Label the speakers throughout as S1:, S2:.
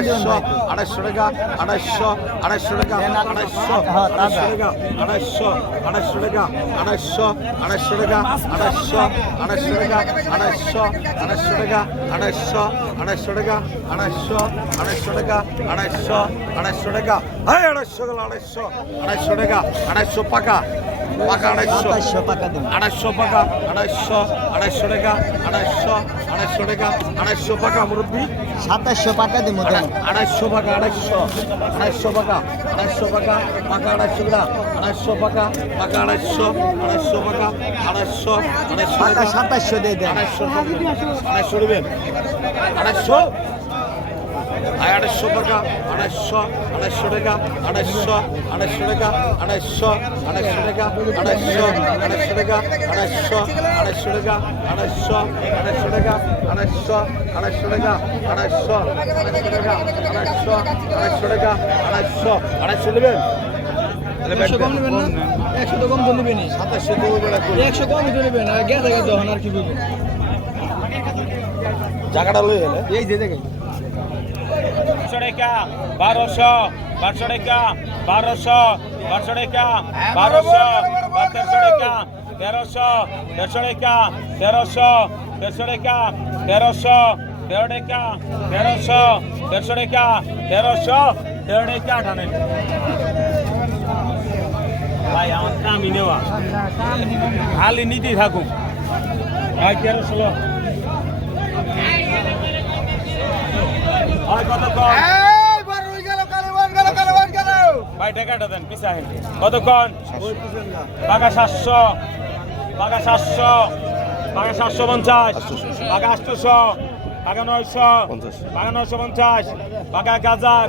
S1: আড়াইশো আড়াইশো টাকা আড়াইশো আড়াইশো টাকা আড়াইশো আড়াইশো টাকা আড়াইশো আড়াইশো টাকা আড়াইশো আড়াইশো টাকা আড়াইশো আড়াইশো টাকা আড়াইশো আড়াইশো টাকা আড়াইশো আড়াইশো টাকা আড়াইশো আড়াইশো টাকা আড়াইশো আড়াইশো টাকা আড়াইশো আড়াইশো আড়াইশো টাকা আড়াইশো পাকা পাকা আড়াইশো।
S2: টাকা
S1: আড়াইশো পাকা আড়াইশো আড়াইশো টাকা আড়াইশো আড়াইশো টাকা আড়াইশো পাকা মুরব্বী।
S2: সাতাশশো টাকা দিব
S1: আড়াইশো পাকা আড়াইশো আড়াইশো পাকা আড়াইশো পাকা পাকা আড়াইশো গ্রাম আড়াইশো পাকা পাকা আড়াইশো আড়াইশো পাকা আড়াইশো আড়াইশো
S2: টাকা।
S1: টাকা
S2: সাতাশশো দিয়ে দেন।
S1: আড়াইশো আড়াইশো নেবেন আড়াইশো? আড়াইশো টাকা আড়াইশো আড়াইশো টাকা আড়াইশো আড়াইশো টাকা আড়াইশো আড়াইশো টাকা আড়াইশো আড়াইশো টাকা আড়াইশো আড়াইশো টাকা আড়াইশো আড়াইশো টাকা আড়াইশো আড়াইশো টাকা আড়াইশো আড়াইশো টাকা আড়াইশো আড়াইশো টাকা আড়াইশো আড়াইশো নেবেন
S3: একশো কম নেবেন না একশো তো কম তো নেবেন
S1: সাতাশশো দেবো
S3: একশো কম তো নেবেন আর গেছে গেছে আর কি
S1: জায়গাটা লই এলে
S3: এই যে দেখেন
S4: বারোশো টাকা বারোশো বারোশো টাকা বারোশো বারোশো টাকা বারোশো তেরোশো টাকা তেরোশো দেড়শো টাকা তেরোশো দেড়শো টাকা তেরোশো তেরো টাকা তেরোশো দেড়শো টাকা তেরোশো তেরো টাকা টানেন ভাই আমার দামি নেওয়া খালি নিতেই থাকুন ভাই তেরোশো ভাই টাকাটা দেন পিছাহেন কতক্ষণ? পাকা সাতশো পাকা সাতশো পাকা সাতশো পঞ্চাশ পাকা আটশোশো পাকা নয়শো পাকা নয়শো পঞ্চাশ পাকা এক হাজার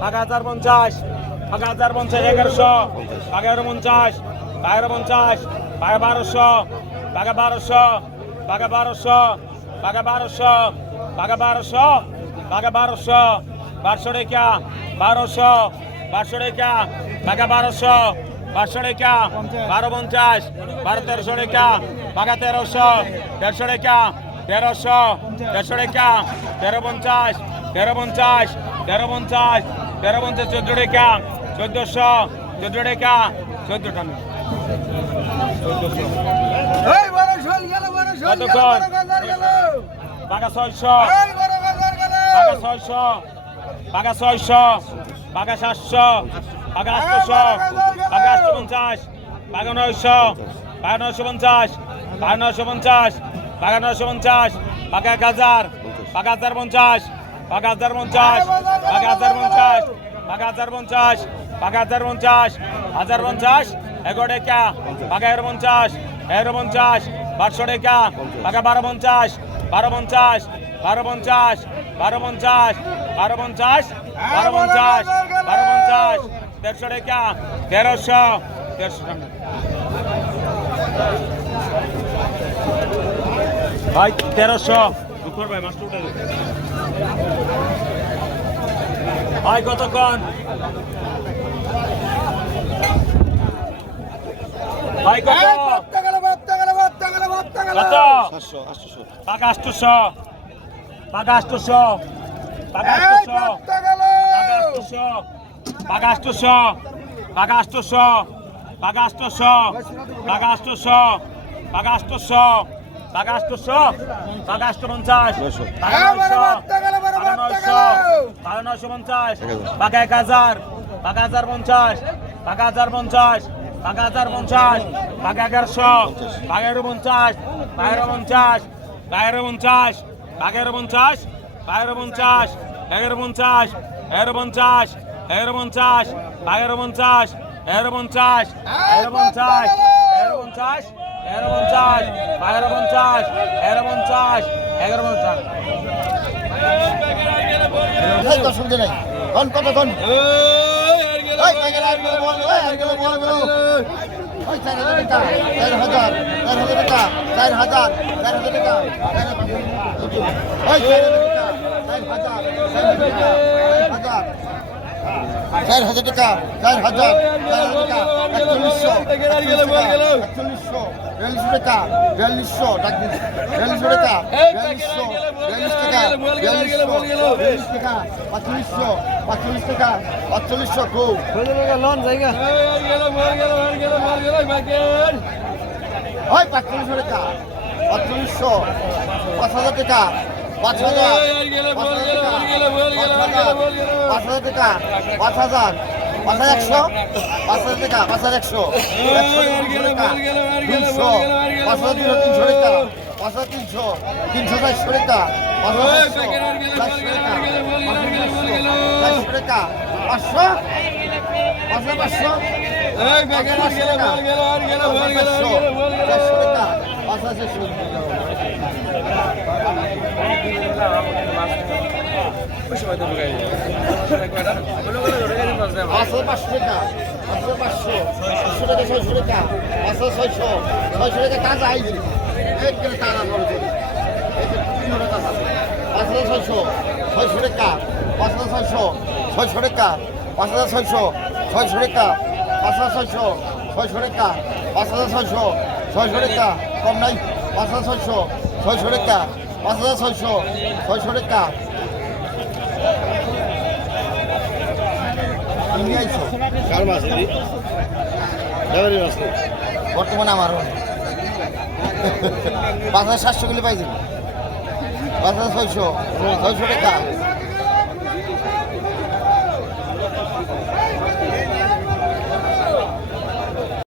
S4: পাকা হাজার পঞ্চাশ পাকা হাজার পঞ্চাশ এগারোশো পাকা এগারো পঞ্চাশ এগারো পঞ্চাশ পাকা বারোশো পাকা বারোশো পাকা বারোশো পাকা বারোশো পাকা বারোশো। পাকা বারোশো বারোশো টাকা বারোশো বারোশো টাকা টাকা বারোশো বারোশো টাকা বারো পঞ্চাশ বারো তেরোশো টাকা টাকা তেরোশো দেড়শো টাকা তেরোশো দেড়শো টাকা তেরো পঞ্চাশ তেরো পঞ্চাশ তেরো পঞ্চাশ তেরো পঞ্চাশ চোদ্দ টাকা চোদ্দোশো চোদ্দ টাকা চোদ্দ টাকা চোদ্দোশো কতক্ষণ? টাকা ছয়শো। টাকা ছয়শো টাকা ছয়শো টাকা সাতশো টাকা আটশোশো টাকা আটশো পঞ্চাশ টাকা নয়শো টাকা নয়শো পঞ্চাশ টাকা নয়শো পঞ্চাশ টাকা নয়শো পঞ্চাশ টাকা এক হাজার টাকা হাজার পঞ্চাশ টাকা হাজার পঞ্চাশ টাকা হাজার পঞ্চাশ টাকা হাজার পঞ্চাশ টাকা হাজার পঞ্চাশ হাজার পঞ্চাশ এগারো টাকা টাকা এগারো পঞ্চাশ এগারো পঞ্চাশ বারোশো টাকা টাকা বারো পঞ্চাশ বারো পঞ্চাশ বারো পঞ্চাশ বারো পঞ্চাশ বারো পঞ্চাশ বারো পঞ্চাশ বারো পঞ্চাশ দেড়শো টাকা তেরোশো দেড়শো টাকা। ভাই তেরোশো দুপুর ভাই মাস্টার উঠে। ভাই কতক্ষণ? ভাই কত? টাকা আটশোশো। টাকা আটশোশো টাকা আটশোশো টাকা আটশোশো টাকা আটশোশো টাকা আটশো পঞ্চাশ টাকা নয়শো টাকা নয়শো পঞ্চাশ টাকা এক হাজার টাকা হাজার পঞ্চাশ টাকা হাজার পঞ্চাশ টাকা হাজার পঞ্চাশ টাকা এগারোশো টাকা পঞ্চাশ টাকা পঞ্চাশ টাকা পঞ্চাশ এগারো পঞ্চাশ এগারো পঞ্চাশ এগারো পঞ্চাশ এগারো পঞ্চাশ এগারো পঞ্চাশ এগারো পঞ্চাশ এগারো পঞ্চাশ এগারো পঞ্চাশ এগারো পঞ্চাশ এগারো পঞ্চাশ এগারো পঞ্চাশ এগারো পঞ্চাশ এগারো পঞ্চাশ
S2: অসুবিধা নাই কন ওই চার হাজার চার হাজার টাকা চার হাজার টাকা চার হাজার টাকা চার হাজার হাজার চার হাজার চার হাজার টাকা টাকা একচল্লিশশো একচল্লিশশো বিয়াল্লিশশো টাকা বিয়াল্লিশশো টাকা বিয়াল্লিশশো টাকা বিয়াল্লিশশো বিয়াল্লিশ টাকা বিয়াল্লিশ টাকা পাঁচচল্লিশশো পাঁচচল্লিশ টাকা পাঁচচল্লিশশো খুব
S3: লন জায়গা
S2: ওই পাঁচচল্লিশশো টাকা পাঁচচল্লিশশো পাঁচ হাজার টাকা পাঁচ হাজার পাঁচ হাজার টাকা পাঁচ হাজার পাঁচ হাজার একশো পাঁচ হাজার টাকা পাঁচ হাজার একশো তিনশো পাঁচ হাজার তিনশো তিনশো টাকা পাঁচ হাজার তিনশো তিনশো চারশো টাকা পাঁচ হাজার চারশো টাকা পাঁচশো পাঁচ হাজার পাঁচশো পাঁচশো টাকা পাঁচশো পাঁচশো টাকা, পাঁচশো পাঁচশো। পাঁচশো টাকা, ছয়শো টাকা, পাঁচশো ছয়শো। ছয়শো টাকা তাজা আইবি এক করে। তাজা বড় করে পাঁচ হাজার ছয়শো ছয়শো টাকা পাঁচ হাজার ছয়শো ছয়শো টাকা পাঁচ হাজার ছয়শো ছয়শো টাকা পাঁচ হাজার ছয়শো ছয়শো টাকা পাঁচ হাজার ছয়শো ছয়শো টাকা। কম নাই পাঁচ হাজার ছয়শো ছয়শো টাকা পাঁচ হাজার ছয়শো ছয়শো টাকা বর্তমানে আমার পাঁচ হাজার সাতশো কিলো পাইছিল পাঁচ হাজার ছয়শো ছয়শো টাকা